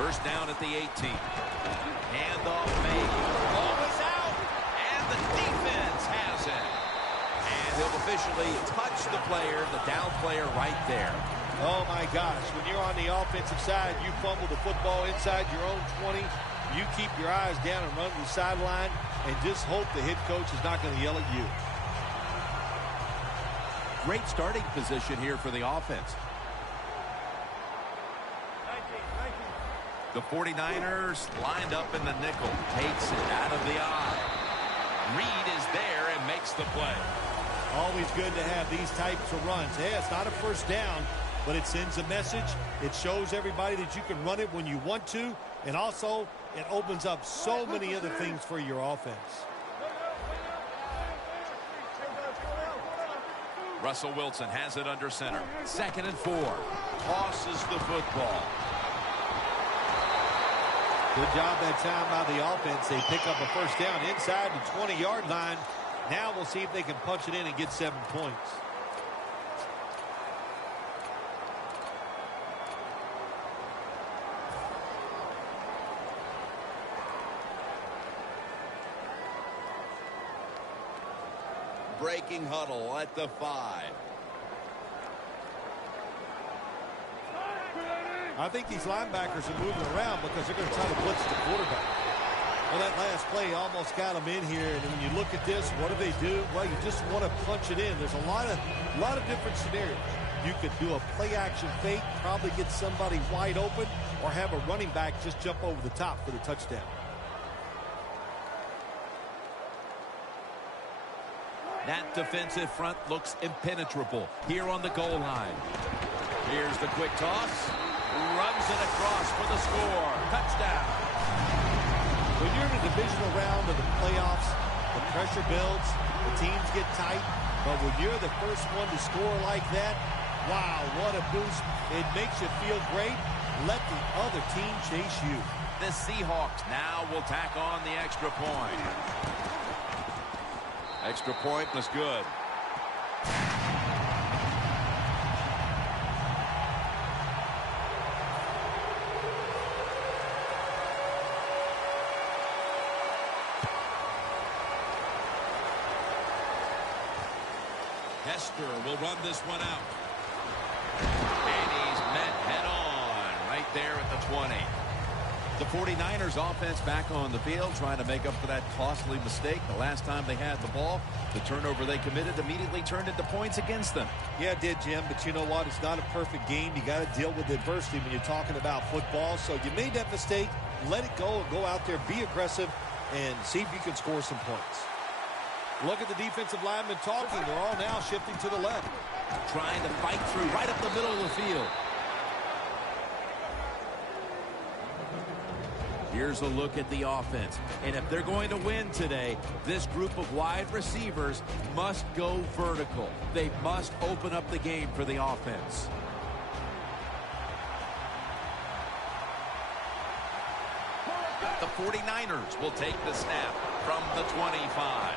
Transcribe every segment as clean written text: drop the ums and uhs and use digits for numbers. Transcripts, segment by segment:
First down at the 18. Handoff made. Ball is out, and the defense has it. And he'll officially touch the player, the down player right there. Oh, my gosh. When you're on the offensive side, you fumble the football inside your own 20. You keep your eyes down and run to the sideline and just hope the head coach is not going to yell at you. Great starting position here for the offense. The 49ers lined up in the nickel. Takes it out of the eye. Reed is there and makes the play. Always good to have these types of runs. Hey, it's not a first down, but it sends a message. It shows everybody that you can run it when you want to. And also, it opens up so many other things for your offense. Russell Wilson has it under center. 2nd and 4. Tosses the football. Good job that time by the offense. They pick up a first down inside the 20-yard line. Now we'll see if they can punch it in and get 7 points. Breaking huddle at the 5. I think these linebackers are moving around because they're going to try to blitz the quarterback. Well, that last play almost got them in here. And when you look at this, what do? Well, you just want to punch it in. There's a lot of different scenarios. You could do a play-action fake, probably get somebody wide open, or have a running back just jump over the top for the touchdown. That defensive front looks impenetrable here on the goal line. Here's the quick toss. Runs it across for the score. Touchdown. When you're in a divisional round of the playoffs, the pressure builds, the teams get tight, but when you're the first one to score like that, wow, what a boost. It makes you feel great. Let the other team chase you. The Seahawks now will tack on the extra point. Extra point was good. Hester will run this one out. And he's met head on right there at the 20. The 49ers offense back on the field trying to make up for that costly mistake the last time they had the ball. The turnover they committed immediately turned into points against them. Yeah, it did, Jim, but you know what? It's not a perfect game. You got to deal with adversity when you're talking about football. So you made that mistake. Let it go and go out there, be aggressive, and see if you can score some points. Look at the defensive linemen talking. They're all now shifting to the left. Trying to fight through right up the middle of the field. Here's a look at the offense. And if they're going to win today, this group of wide receivers must go vertical. They must open up the game for the offense. The 49ers will take the snap from the 25.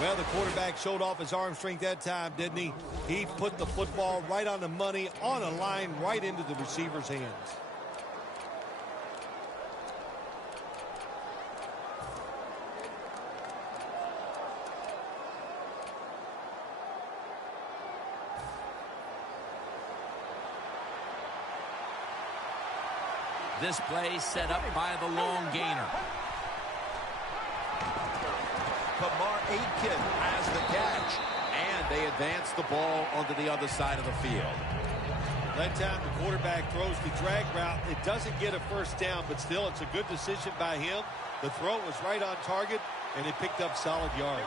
Well, the quarterback showed off his arm strength that time, didn't he? He put the football right on the money, on a line, right into the receiver's hands. This play set up by the long gainer. Kamar Aiken has the catch, and they advance the ball onto the other side of the field. That time the quarterback throws the drag route. It doesn't get a first down, but still it's a good decision by him. The throw was right on target, and it picked up solid yards.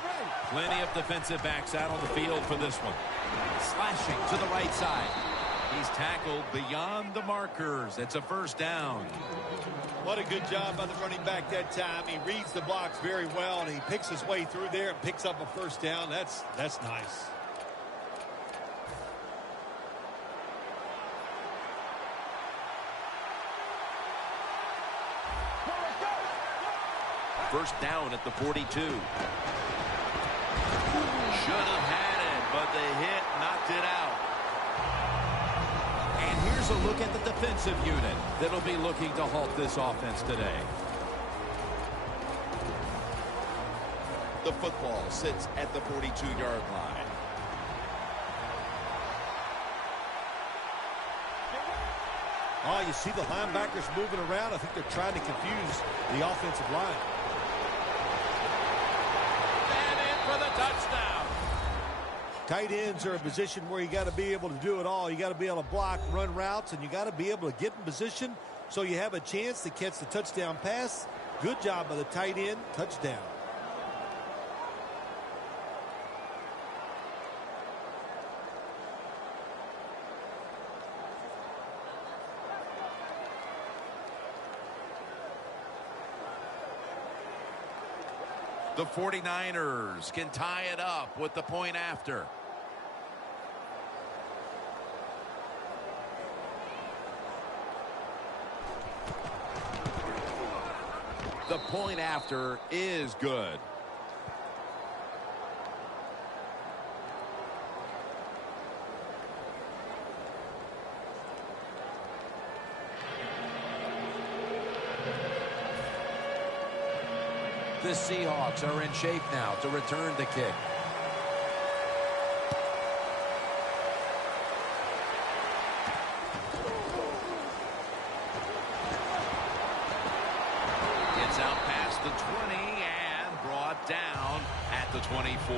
Plenty of defensive backs out on the field for this one. Slashing to the right side. He's tackled beyond the markers. It's a first down. What a good job by the running back that time. He reads the blocks very well, and he picks his way through there and picks up a first down. That's nice. First down at the 42. Should have had it, but the hit knocked it out. And a look at the defensive unit that'll be looking to halt this offense today. The football sits at the 42-yard line. Oh, you see the linebackers moving around. I think they're trying to confuse the offensive line. And in for the touchdown. Tight ends are a position where you got to be able to do it all. You got to be able to block, run routes, and you got to be able to get in position so you have a chance to catch the touchdown pass. Good job by the tight end. Touchdown. The 49ers can tie it up with the point after. The point after is good. The Seahawks are in shape now to return the kick. It's out past the 20 and brought down at the 24.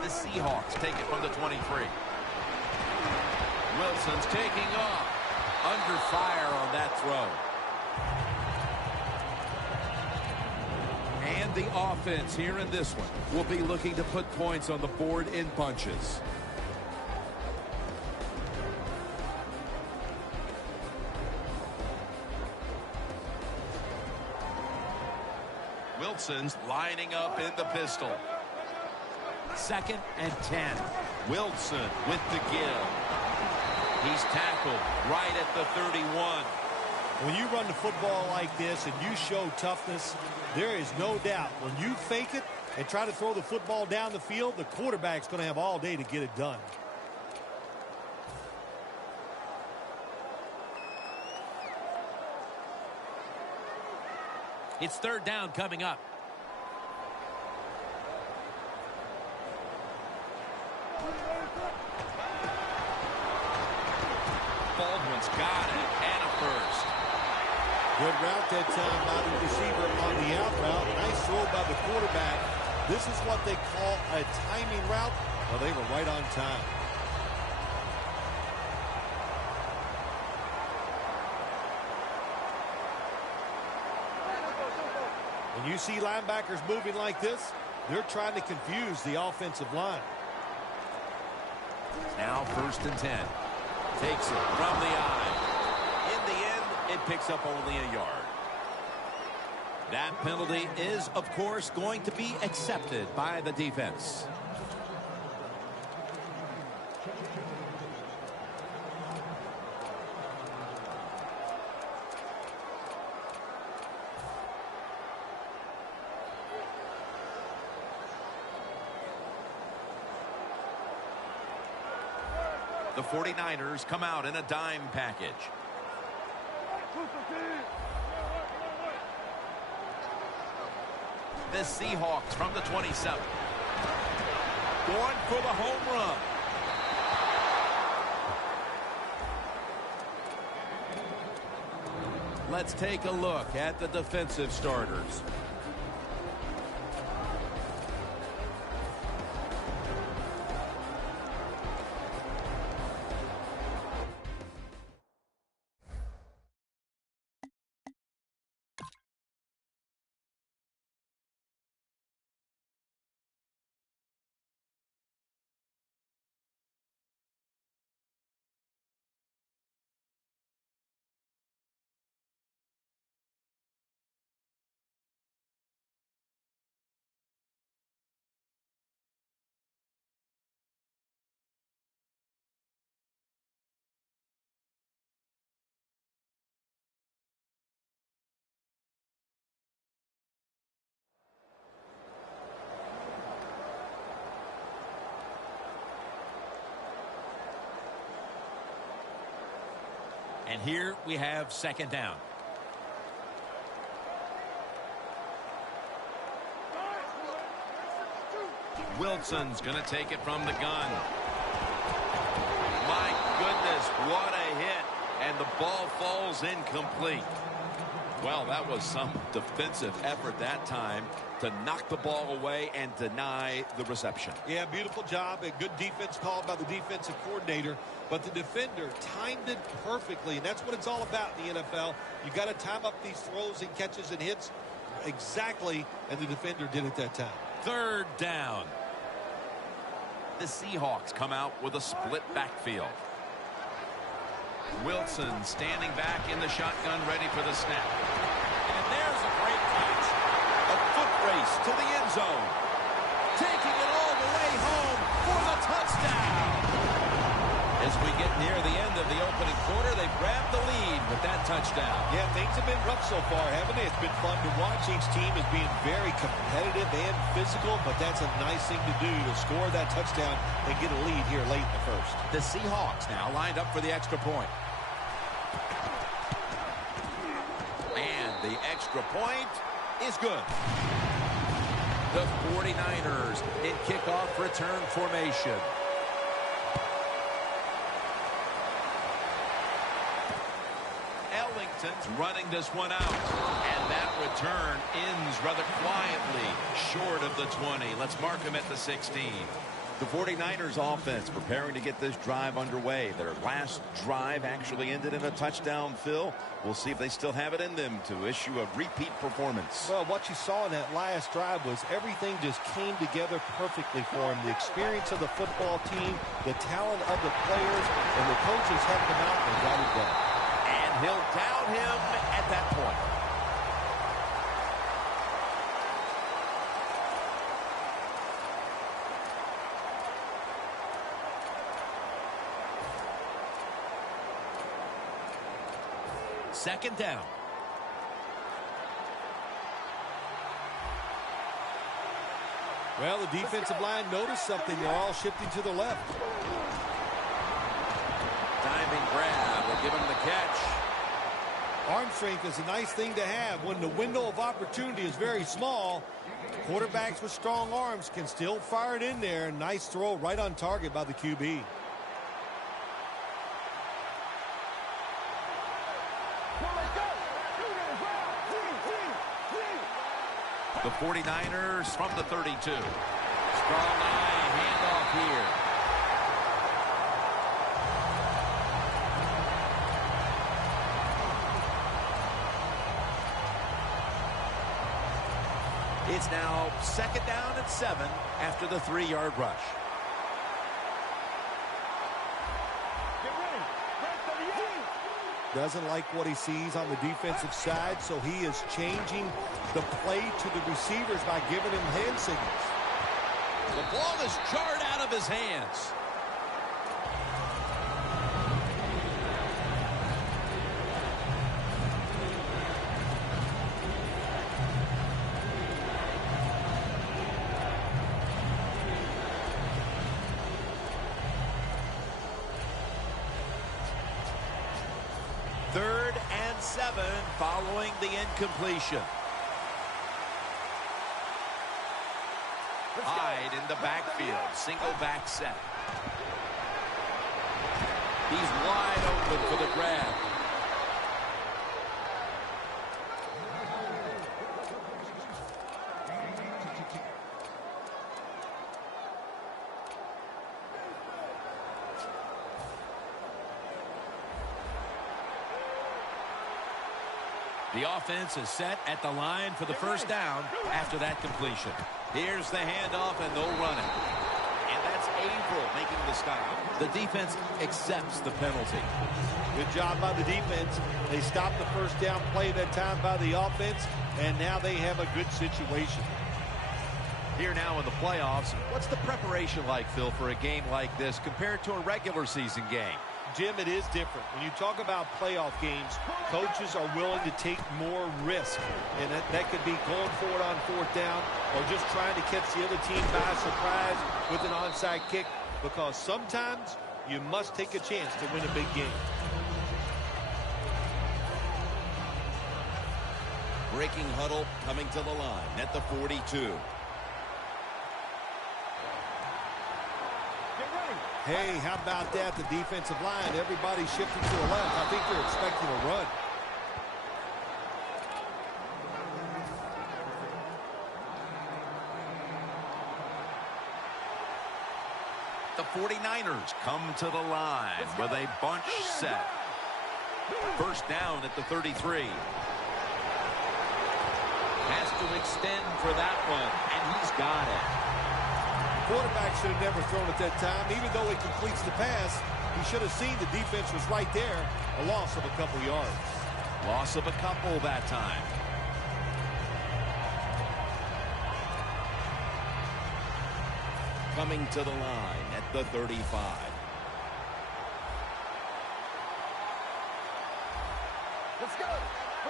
The Seahawks take it from the 23. Wilson's taking off. Under fire on that throw. And the offense here in this one will be looking to put points on the board in bunches. Wilson's lining up in the pistol. 2nd and 10. Wilson with the give. He's tackled right at the 31. When you run the football like this and you show toughness, there is no doubt when you fake it and try to throw the football down the field, the quarterback's going to have all day to get it done. It's 3rd down coming up. Baldwin's got it, and a first. Good route that time by the receiver on the out route. Nice throw by the quarterback. This is what they call a timing route. Well, they were right on time. When you see linebackers moving like this, they're trying to confuse the offensive line. Now 1st and 10. Takes it from the eye. In the end, it picks up only a yard. That penalty is, of course, going to be accepted by the defense. The 49ers come out in a dime package. The Seahawks from the 27. Going for the home run. Let's take a look at the defensive starters. And here we have second down. Wilson's going to take it from the gun. My goodness, what a hit. And the ball falls incomplete. Well, that was some defensive effort that time to knock the ball away and deny the reception. Yeah, beautiful job. A good defense called by the defensive coordinator. But the defender timed it perfectly. And that's what it's all about in the NFL. You got to time up these throws and catches and hits exactly. And the defender did it that time. Third down. The Seahawks come out with a split backfield. Wilson standing back in the shotgun, ready for the snap. And there's a great catch. A foot race to the end zone. Taking it all the way home for the touchdown. As we get near the end of the opening quarter, they've grabbed the lead with that touchdown. Yeah, things have been rough so far, haven't they? It's been fun to watch. Each team is being very competitive and physical, but that's a nice thing to do, to score that touchdown and get a lead here late in the first. The Seahawks now lined up for the extra point. And the extra point is good. The 49ers in kickoff return formation. Ellington's running this one out. And that return ends rather quietly short of the 20. Let's mark him at the 16. The 49ers offense preparing to get this drive underway. Their last drive actually ended in a touchdown, Phil. We'll see if they still have it in them to issue a repeat performance. Well, what you saw in that last drive was everything just came together perfectly for him. The experience of the football team, the talent of the players, and the coaches helped him out and got it done. And he'll down him at that point. Second down. Well, the defensive line noticed something. They're all shifting to the left. Diving grab. They give him the catch. Arm strength is a nice thing to have. When the window of opportunity is very small, quarterbacks with strong arms can still fire it in there. Nice throw right on target by the QB. The 49ers from the 32. Strong eye handoff here. It's now second down and 7 after the 3-yard rush. Doesn't like what he sees on the defensive side, so he is changing the play to the receivers by giving him hand signals. The ball is jarred out of his hands. Third and 7 following the incompletion. Hyde in the backfield. Single back set. He's wide open for the grab. The offense is set at the line for the first down after that completion. Here's the handoff, and they'll run it. And that's Averill making the stop. The defense accepts the penalty. Good job by the defense. They stopped the first down play that time by the offense, and now they have a good situation. Here now in the playoffs, what's the preparation like, Phil, for a game like this compared to a regular season game? Jim, it is different. When you talk about playoff games, coaches are willing to take more risk. And that could be going for it on fourth down or just trying to catch the other team by surprise with an onside kick, because sometimes you must take a chance to win a big game. Breaking huddle coming to the line at the 42. Hey, how about that? The defensive line, everybody shifting to the left. I think they're expecting a run. The 49ers come to the line with a bunch set. First down at the 33. Has to extend for that one, and he's got it. Quarterback should have never thrown at that time. Even though he completes the pass, he should have seen the defense was right there. A loss of a couple yards. Loss of a couple that time. Coming to the line at the 35. Let's go.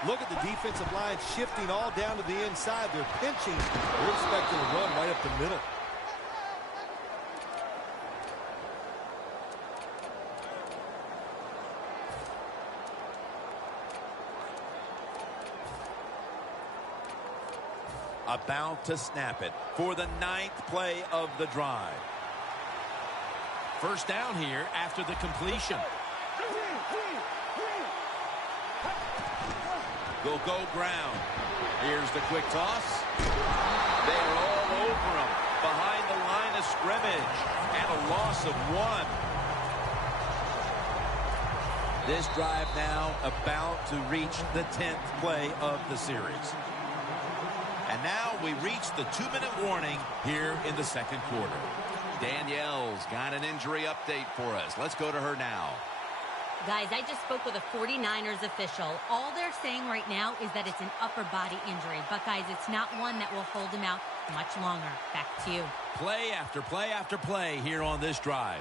Look at the defensive line shifting all down to the inside. They're pinching. They're expecting a run right up the middle. About to snap it for the 9th play of the drive. First down here after the completion. They'll go ground. Here's the quick toss. They're all over him behind the line of scrimmage, and a loss of 1. This drive now about to reach the 10th play of the series. And now we reach the 2-minute warning here in the second quarter. Danielle's got an injury update for us. Let's go to her now. Guys, I just spoke with a 49ers official. All they're saying right now is that it's an upper body injury. But, guys, it's not one that will hold him out much longer. Back to you. Play after play after play here on this drive.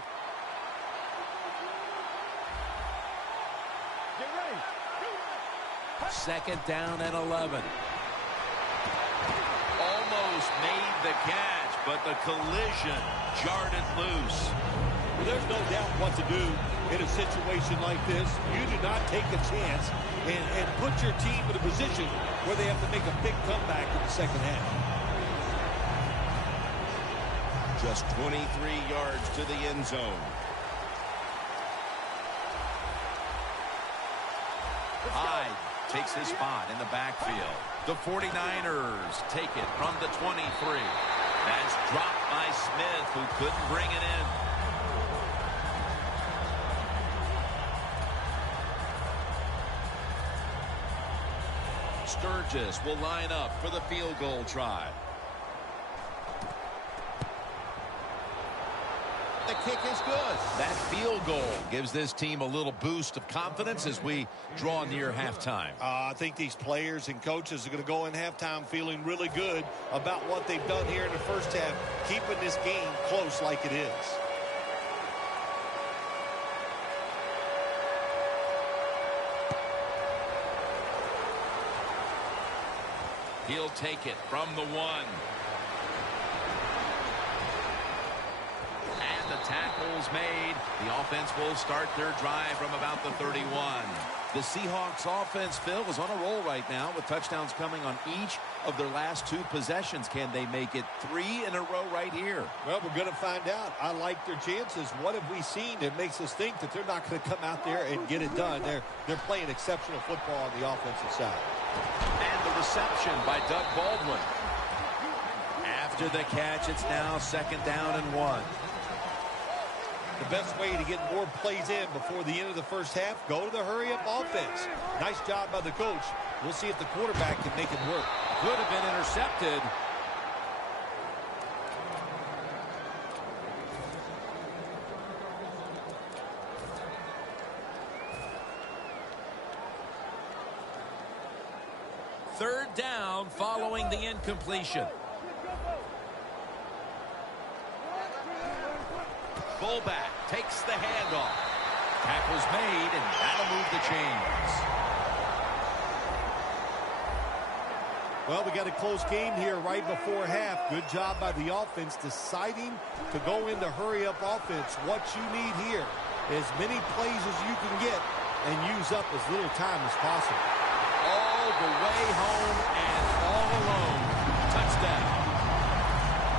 Get ready. Second down and 11. Almost made the catch, but the collision jarred it loose. Well, there's no doubt what to do in a situation like this. You do not take a chance and put your team in a position where they have to make a big comeback in the second half. Just 23 yards to the end zone. Hyde takes his spot in the backfield. The 49ers take it from the 23. That's dropped by Smith, who couldn't bring it in. Sturgis will line up for the field goal try. The kick is good. That field goal gives this team a little boost of confidence as we draw near halftime. I think these players and coaches are going to go in halftime feeling really good about what they've done here in the first half, keeping this game close like it is. He'll take it from the 1. And the tackle's made. The offense will start their drive from about the 31. The Seahawks offense, Phil, is on a roll right now with touchdowns coming on each of their last 2 possessions. Can they make it 3 in a row right here? Well, we're going to find out. I like their chances. What have we seen that makes us think that they're not going to come out there and get it done? They're playing exceptional football on the offensive side. And the reception by Doug Baldwin. After the catch, it's now second down and 1. The best way to get more plays in before the end of the first half, go to the hurry-up offense. Nice job by the coach. We'll see if the quarterback can make it work. Could have been intercepted. Third down following the incompletion. Fullback takes the handoff. Tackle's made, and that'll move the chains. Well, we got a close game here right before half. Good job by the offense deciding to go into hurry-up offense. What you need here, as many plays as you can get and use up as little time as possible. All the way home and all alone. Touchdown.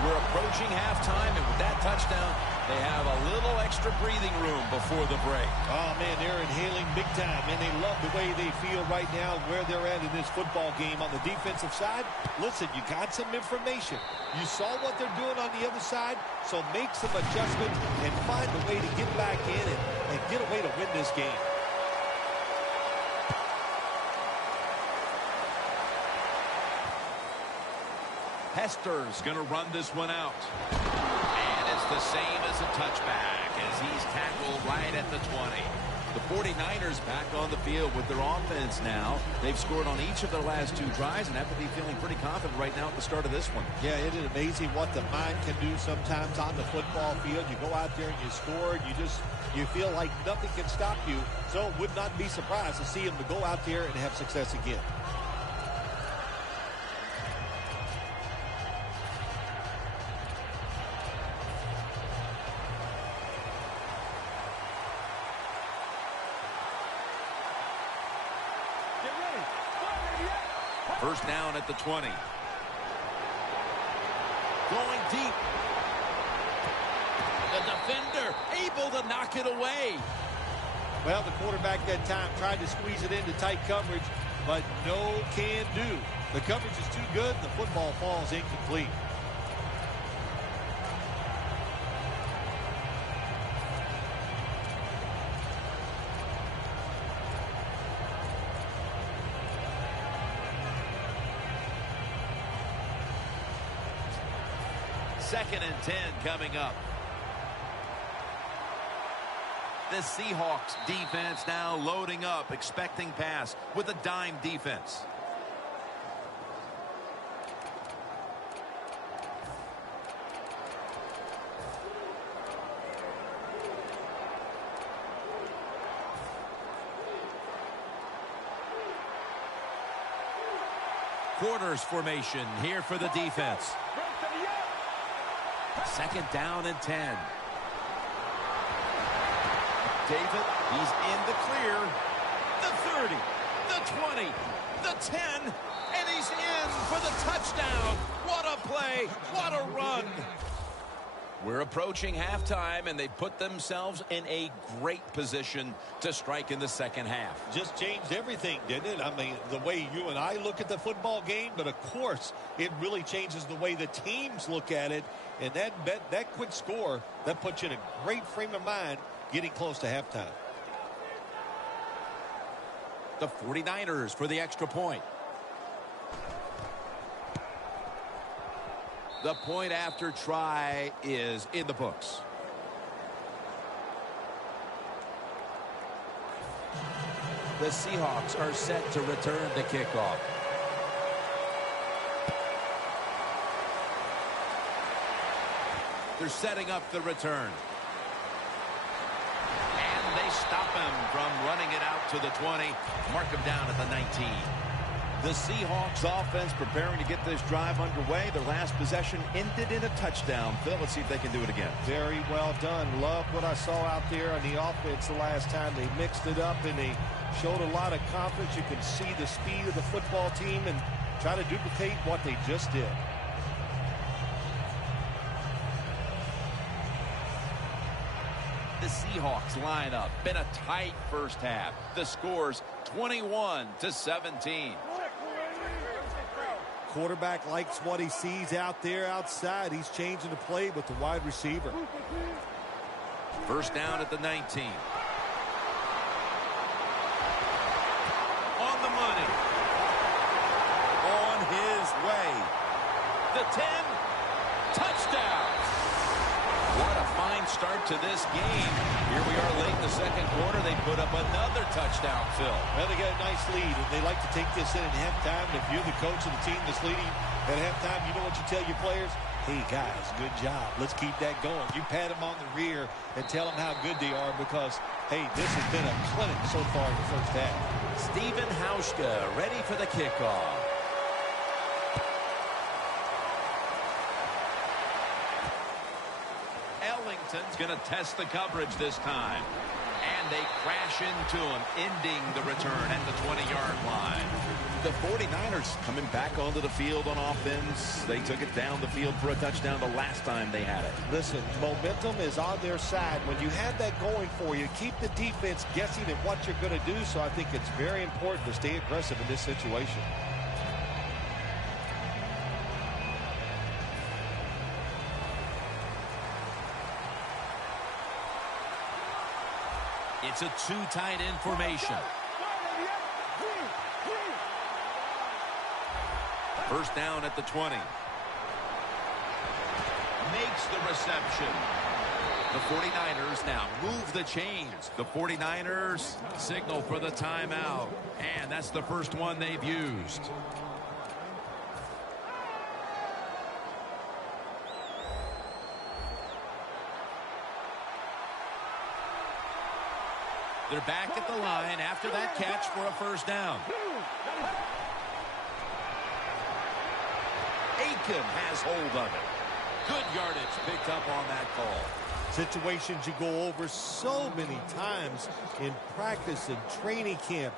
We're approaching halftime, and with that touchdown, they have a little extra breathing room before the break. Oh, man, they're inhaling big time, and they love the way they feel right now where they're at in this football game. On the defensive side, listen, you got some information. You saw what they're doing on the other side, so make some adjustments and find a way to get back in and get a way to win this game. Hester's going to run this one out. And it's the same as a touchback as he's tackled right at the 20. The 49ers back on the field with their offense now. They've scored on each of their last 2 drives and have to be feeling pretty confident right now at the start of this one. Yeah, it is amazing what the mind can do sometimes on the football field. You go out there and you score, and you feel like nothing can stop you. So would not be surprised to see him to go out there and have success again. First down at the 20. Going deep. The defender able to knock it away. Well, the quarterback that time tried to squeeze it into tight coverage, but no can do. The coverage is too good, and the football falls incomplete. Second and 10 coming up. The Seahawks defense now loading up, expecting pass with a dime defense. Quarters formation here for the defense. Second down and 10. David, he's in the clear. The 30, the 20, the 10, and he's in for the touchdown. What a play, what a run. We're approaching halftime, and they put themselves in a great position to strike in the second half. Just changed everything, didn't it? I mean, the way you and I look at the football game, but of course, it really changes the way the teams look at it. And that quick score, that puts you in a great frame of mind getting close to halftime. The 49ers for the extra point. The point after try is in the books. The Seahawks are set to return the kickoff. They're setting up the return. And they stop him from running it out to the 20. Mark him down at the 19. The Seahawks offense preparing to get this drive underway. Their last possession ended in a touchdown. Phil, let's see if they can do it again. Very well done. Love what I saw out there on the offense the last time. They mixed it up and they showed a lot of confidence. You can see the speed of the football team and try to duplicate what they just did. The Seahawks line up. Been a tight first half. The score's 21-17. Quarterback likes what he sees out there outside. He's changing the play with the wide receiver. First down at the 19. On the money. On his way. The 10. Touchdown. What a fine start to this game. Here we are late in the second quarter. They put up another touchdown, Phil. Well, they got a nice lead, and they like to take this in at halftime. If you're the coach of the team that's leading at halftime, you know what you tell your players? Hey, guys, good job. Let's keep that going. You pat them on the rear and tell them how good they are because, hey, this has been a clinic so far in the first half. Stephen Hauschka ready for the kickoff. Ellington's going to test the coverage this time. And they crash into him, ending the return at the 20-yard line. The 49ers coming back onto the field on offense. They took it down the field for a touchdown the last time they had it. Listen, momentum is on their side. When you have that going for you, keep the defense guessing at what you're going to do. So I think it's very important to stay aggressive in this situation. It's a two-tight end formation. First down at the 20. Makes the reception. The 49ers now move the chains. The 49ers signal for the timeout. And that's the first one they've used. They're back at the line after that catch for a first down. Aiken has hold of it. Good yardage picked up on that call. Situations you go over so many times in practice and training camp.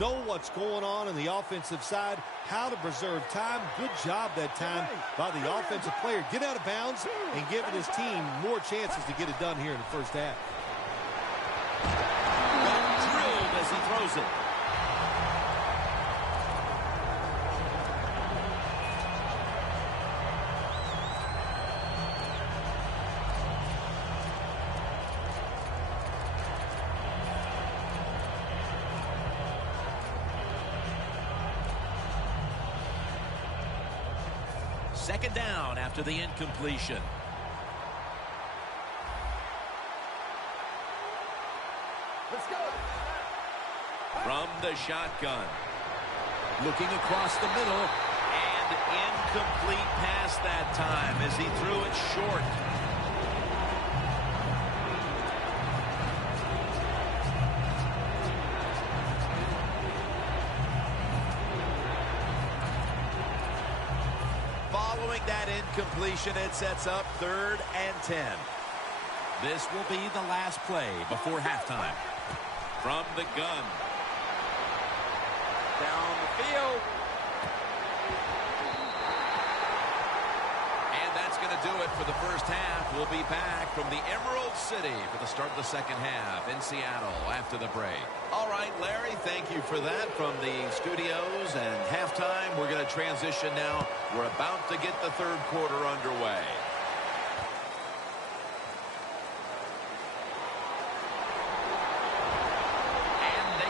Know what's going on the offensive side, how to preserve time. Good job that time by the offensive player. Get out of bounds and giving his team more chances to get it done here in the first half. Drilled as he throws it. Second down after the incompletion. Let's go. From the shotgun. Looking across the middle. And incomplete pass that time as he threw it short. Following that incompletion, it sets up 3rd and 10. This will be the last play before halftime. From the gun. Down the field. And that's going to do it for the first half. We'll be back from the Emerald City for the start of the second half in Seattle after the break. All right, Larry, thank you for that from the studios and halftime. We're going to transition now. We're about to get the third quarter underway.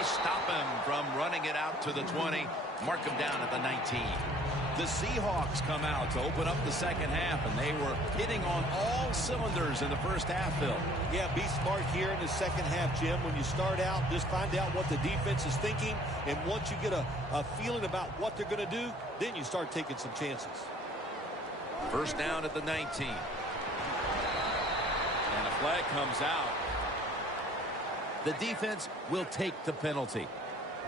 Stop him from running it out to the 20. Mark him down at the 19. The Seahawks come out to open up the second half, and they were hitting on all cylinders in the first half, Phil. Yeah, be smart here in the second half, Jim. When you start out, just find out what the defense is thinking, and once you get a feeling about what they're going to do, then you start taking some chances. First down at the 19. And a flag comes out. The defense will take the penalty.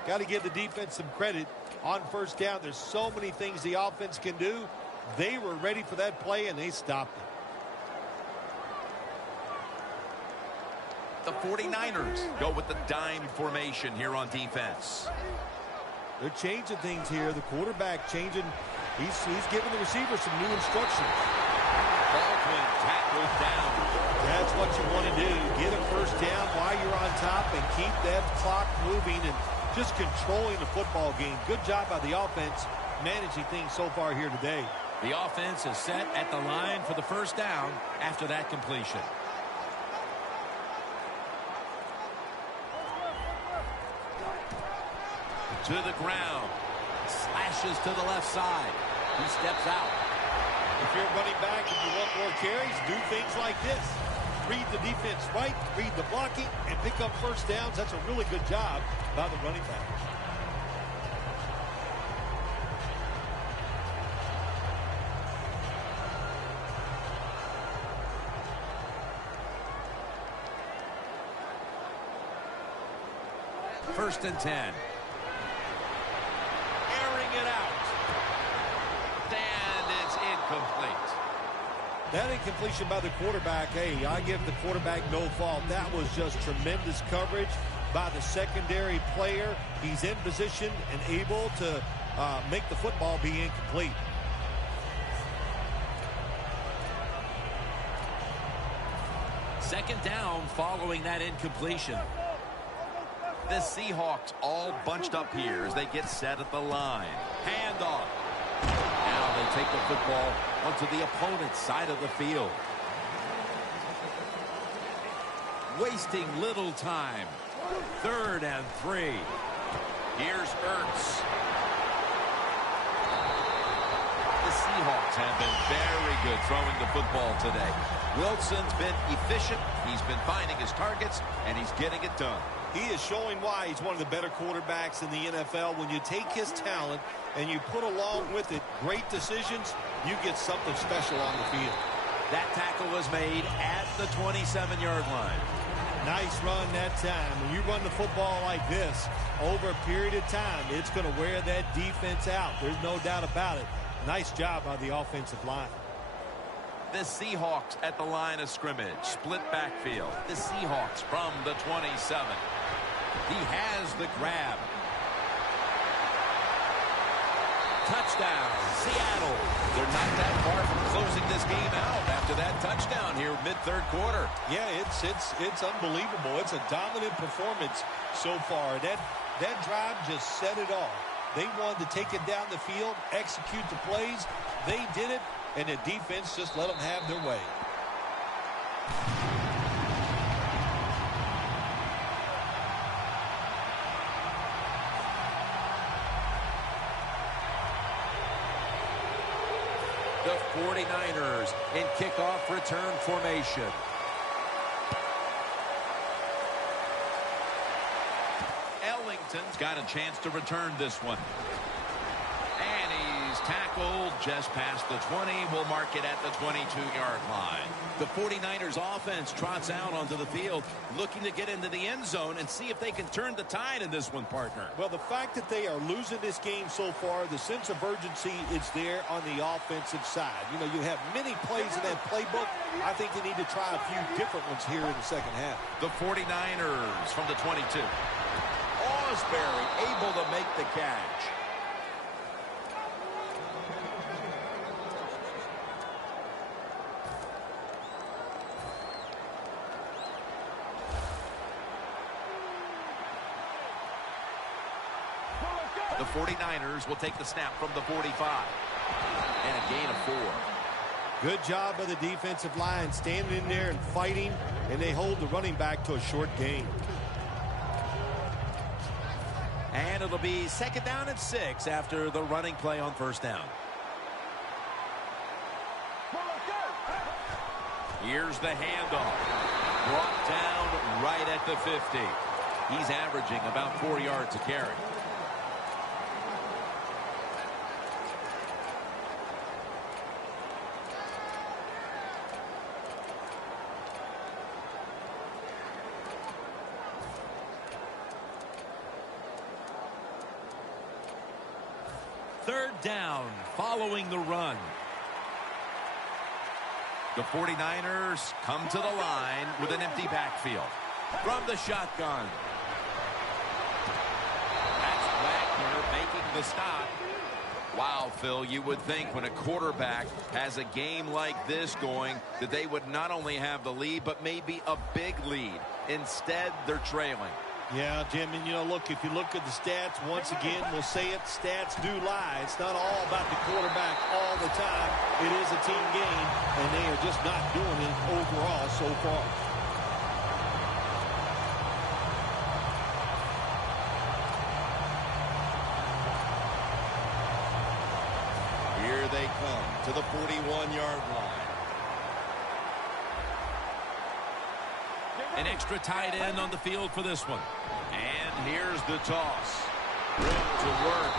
Got to give the defense some credit on first down. There's so many things the offense can do. They were ready for that play, and they stopped it. The 49ers go with the dime formation here on defense. They're changing things here. The quarterback changing. He's giving the receiver some new instructions. Baldwin tackled down. That's what you want to do. Get a first down while you're on top and keep that clock moving and just controlling the football game. Good job by the offense managing things so far here today. The offense is set at the line for the first down after that completion. To the ground. Slashes to the left side. He steps out. If you're running back and you want more carries, do things like this. Read the defense right, read the blocking, and pick up first downs. That's a really good job by the running back. First and 10. Airing it out. And it's incomplete. That incompletion by the quarterback, hey, I give the quarterback no fault. That was just tremendous coverage by the secondary player. He's in position and able to make the football be incomplete. Second down following that incompletion. The Seahawks all bunched up here as they get set at the line. Handoff. Now they take the football onto the opponent's side of the field. Wasting little time. 3rd and 3. Here's Ertz. The Seahawks have been very good throwing the football today. Wilson's been efficient. He's been finding his targets, and he's getting it done. He is showing why he's one of the better quarterbacks in the NFL. When you take his talent and you put along with it great decisions, you get something special on the field. That tackle was made at the 27-yard line. Nice run that time. When you run the football like this over a period of time, it's going to wear that defense out. There's no doubt about it. Nice job by the offensive line. The Seahawks at the line of scrimmage. Split backfield. The Seahawks from the 27. He has the grab. Touchdown, Seattle. They're not that far from closing this game out after that touchdown here mid-third quarter. Yeah, it's unbelievable. It's a dominant performance so far. That drive just set it off. They wanted to take it down the field, execute the plays. They did it, and the defense just let them have their way. The 49ers in kickoff return formation. Ellington's got a chance to return this one. And he's tackled just past the 20. We'll mark it at the 22-yard line. The 49ers offense trots out onto the field, looking to get into the end zone and see if they can turn the tide in this one, partner. Well, the fact that they are losing this game so far, the sense of urgency is there on the offensive side. You know, you have many plays in that playbook. I think they need to try a few different ones here in the second half. The 49ers from the 22. Osbury able to make the catch. The 49ers will take the snap from the 45. And a gain of 4. Good job by the defensive line, standing in there and fighting, and they hold the running back to a short gain. And it'll be second down and 6 after the running play on first down. Here's the handoff. Brought down right at the 50. He's averaging about 4 yards a carry. Third down following the run. The 49ers come to the line with an empty backfield. From the shotgun. That's Wagner making the stop. Wow, Phil, you would think when a quarterback has a game like this going that they would not only have the lead but maybe a big lead. Instead, they're trailing. Yeah, Jim, and, you know, look, if you look at the stats, once again, we'll say it, stats do lie. It's not all about the quarterback all the time. It is a team game, and they are just not doing it overall so far. Here they come to the 41-yard line. An extra tight end on the field for this one. And here's the toss. Room to work.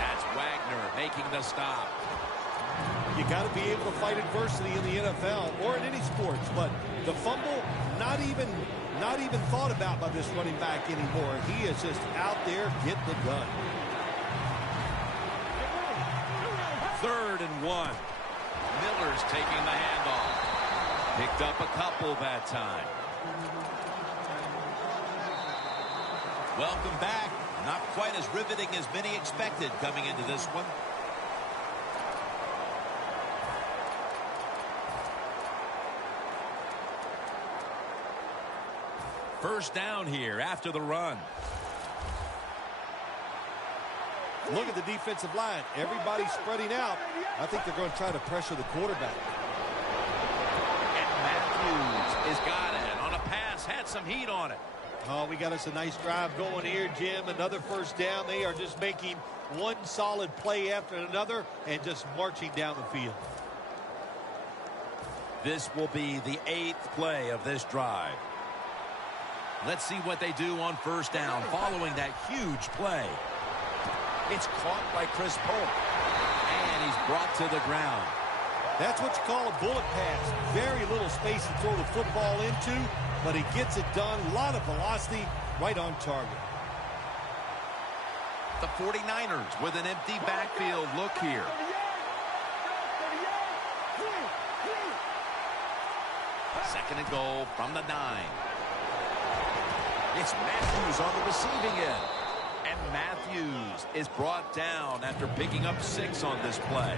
That's Wagner making the stop. You got to be able to fight adversity in the NFL or in any sports, but the fumble, not even thought about by this running back anymore. He is just out there getting it done. 3rd and 1. Miller's taking the handoff. Picked up a couple that time. Welcome back. Not quite as riveting as many expected coming into this one. First down here after the run. Look at the defensive line. Everybody's spreading out. I think they're going to try to pressure the quarterback. And Matthews has got it on a pass. Had some heat on it. Oh, we got us a nice drive going here, Jim. Another first down. They are just making one solid play after another and just marching down the field. This will be the 8th play of this drive. Let's see what they do on first down following that huge play. It's caught by Chris Polk. And he's brought to the ground. That's what you call a bullet pass. Very little space to throw the football into, but he gets it done. A lot of velocity, right on target. The 49ers with an empty backfield look here. Second and goal from the 9. It's Matthews on the receiving end. And Matthews is brought down after picking up 6 on this play.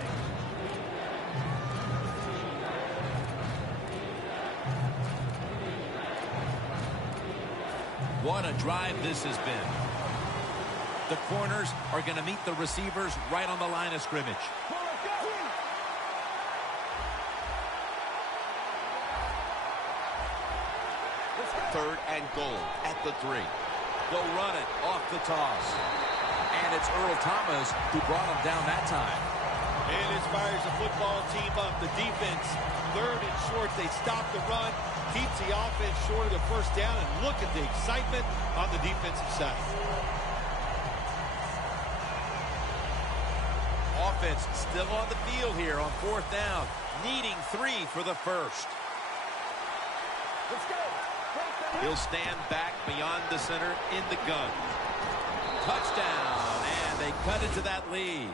What a drive this has been. The corners are going to meet the receivers right on the line of scrimmage. Third and goal at the 3. They'll run it off the toss. And it's Earl Thomas who brought him down that time. And it fires the football team up. The defense, third and short. They stop the run, keeps the offense short of the first down, and look at the excitement on the defensive side. Offense still on the field here on fourth down, needing 3 for the first. Let's go. He'll stand back beyond the center in the gun. Touchdown, and they cut into that lead.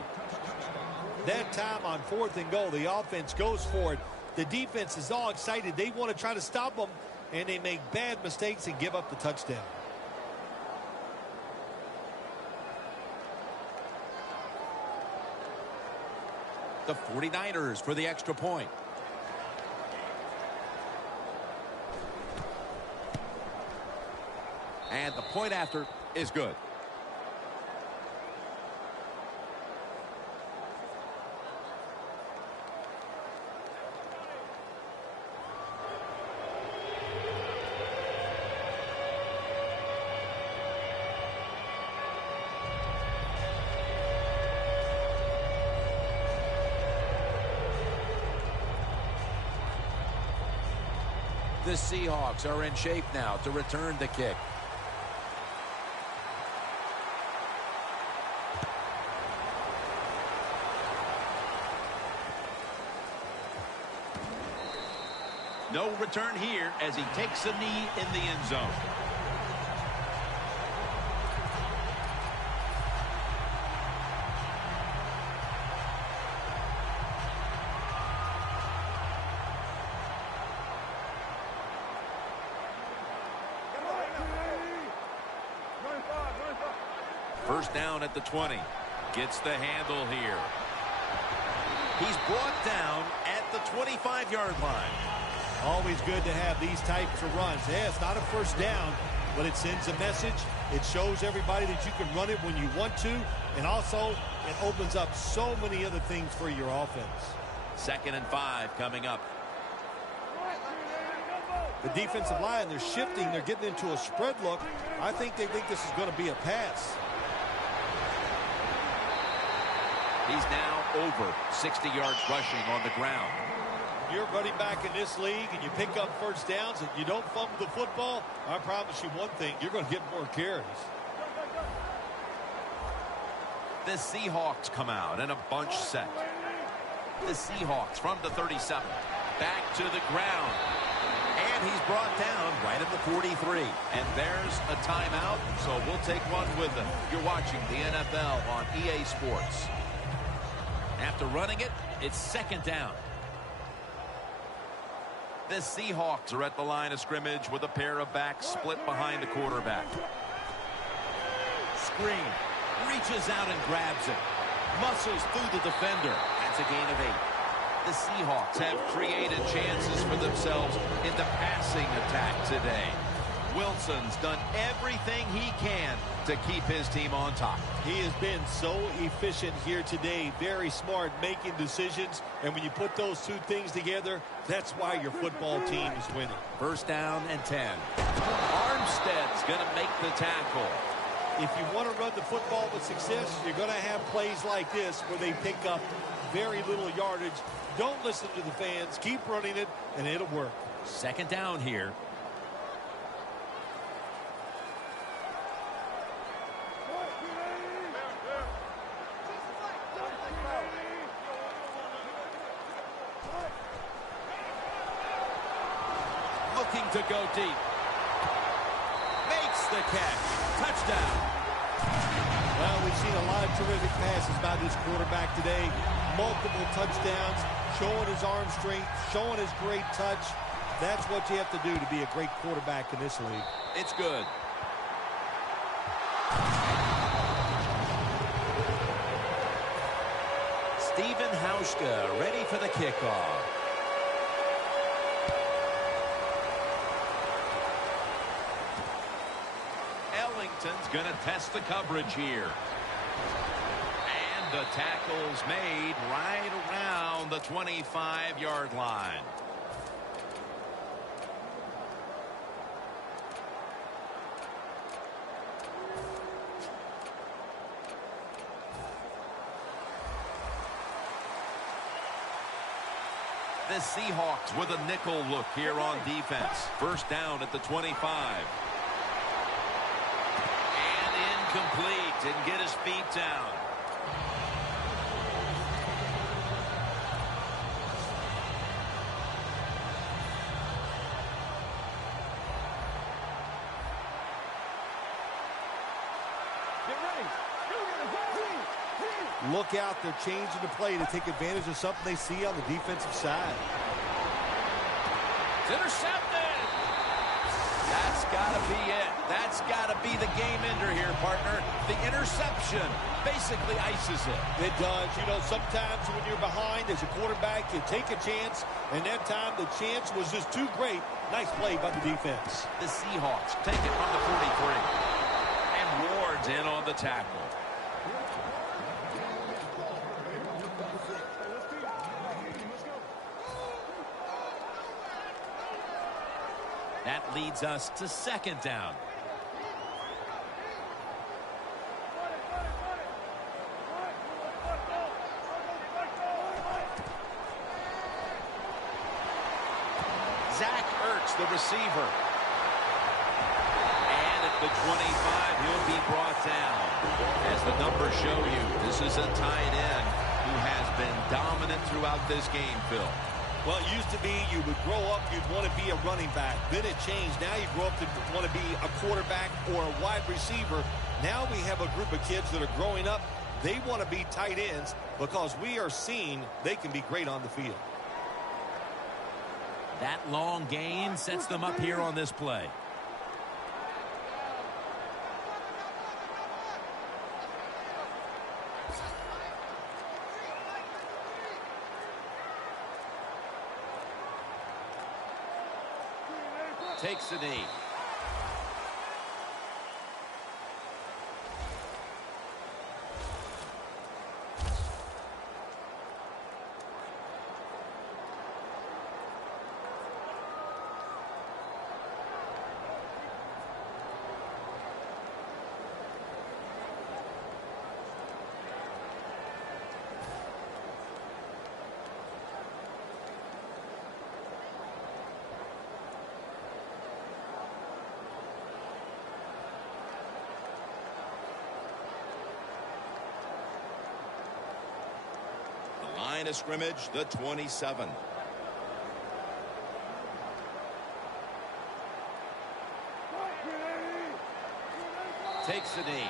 That time on fourth and goal, the offense goes for it. The defense is all excited. They want to try to stop them, and they make bad mistakes and give up the touchdown. The 49ers for the extra point. And the point after is good. The Seahawks are in shape now to return the kick. No return here as he takes a knee in the end zone. First down at the 20. Gets the handle here. He's brought down at the 25-yard line. Always good to have these types of runs. Yeah, it's not a first down, but it sends a message. It shows everybody that you can run it when you want to, and also it opens up so many other things for your offense. 2nd and 5 coming up. The defensive line, they're shifting. They're getting into a spread look. I think they think this is going to be a pass. He's now over 60 yards rushing on the ground. You're running back in this league and you pick up first downs and you don't fumble the football, I promise you one thing, you're going to get more carries. The Seahawks come out in a bunch set. The Seahawks from the 37. Back to the ground. And he's brought down right at the 43. And there's a timeout, so we'll take one with them. You're watching the NFL on EA Sports. After running it, it's 2nd down. The Seahawks are at the line of scrimmage with a pair of backs split behind the quarterback. Screen. Reaches out and grabs it. Muscles through the defender. That's a gain of 8. The Seahawks have created chances for themselves in the passing attack today. Wilson's done everything he can to keep his team on top. He has been so efficient here today. Very smart making decisions. And when you put those two things together, that's why your football team is winning. First down and 10. Armstead's going to make the tackle. If you want to run the football with success, you're going to have plays like this where they pick up very little yardage. Don't listen to the fans. Keep running it, and it'll work. Second down here. Looking to go deep. Makes the catch. Touchdown. Well, we've seen a lot of terrific passes by this quarterback today. Multiple touchdowns, showing his arm strength, showing his great touch. That's what you have to do to be a great quarterback in this league. It's good. Steven Hauschka ready for the kickoff. Ellington's going to test the coverage here. And the tackle's made right around the 25-yard line. The Seahawks with a nickel look here on defense. First down at the 25. And incomplete. Didn't get his feet down. Look out, they're changing the play to take advantage of something they see on the defensive side. It's intercepted. That's got to be it. That's got to be the game ender here, partner. The interception basically ices it. It does. You know, sometimes when you're behind as a quarterback, you take a chance, and that time the chance was just too great. Nice play by the defense. The Seahawks take it from the 43. And Ward's in on the tackle. That leads us to second down. Zach Ertz, the receiver. And at the 25, he'll be brought down. As the numbers show you, this is a tight end who has been dominant throughout this game, Phil. Well, it used to be you would grow up, you'd want to be a running back. Then it changed. Now you grow up to want to be a quarterback or a wide receiver. Now we have a group of kids that are growing up. They want to be tight ends because we are seeing they can be great on the field. That long gain sets them up here on this play. Takes a knee. Line of scrimmage, the 27. Takes a knee.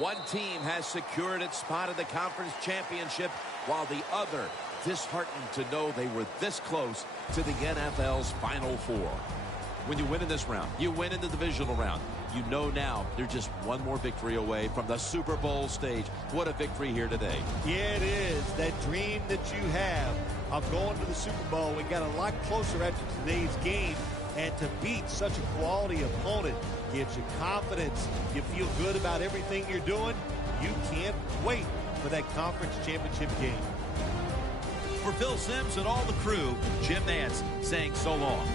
One team has secured its spot in the conference championship, while the other disheartened to know they were this close to the NFL's Final Four. When you win in this round, you win in the divisional round. You know now they're just one more victory away from the Super Bowl stage. What a victory here today. Yeah, it is. That dream that you have of going to the Super Bowl, we got a lot closer after today's game. And to beat such a quality opponent gives you confidence. You feel good about everything you're doing. You can't wait for that conference championship game. For Phil Simms and all the crew, Jim Nantz saying so long.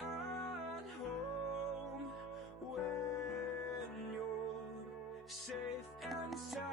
At home when you're safe and sound.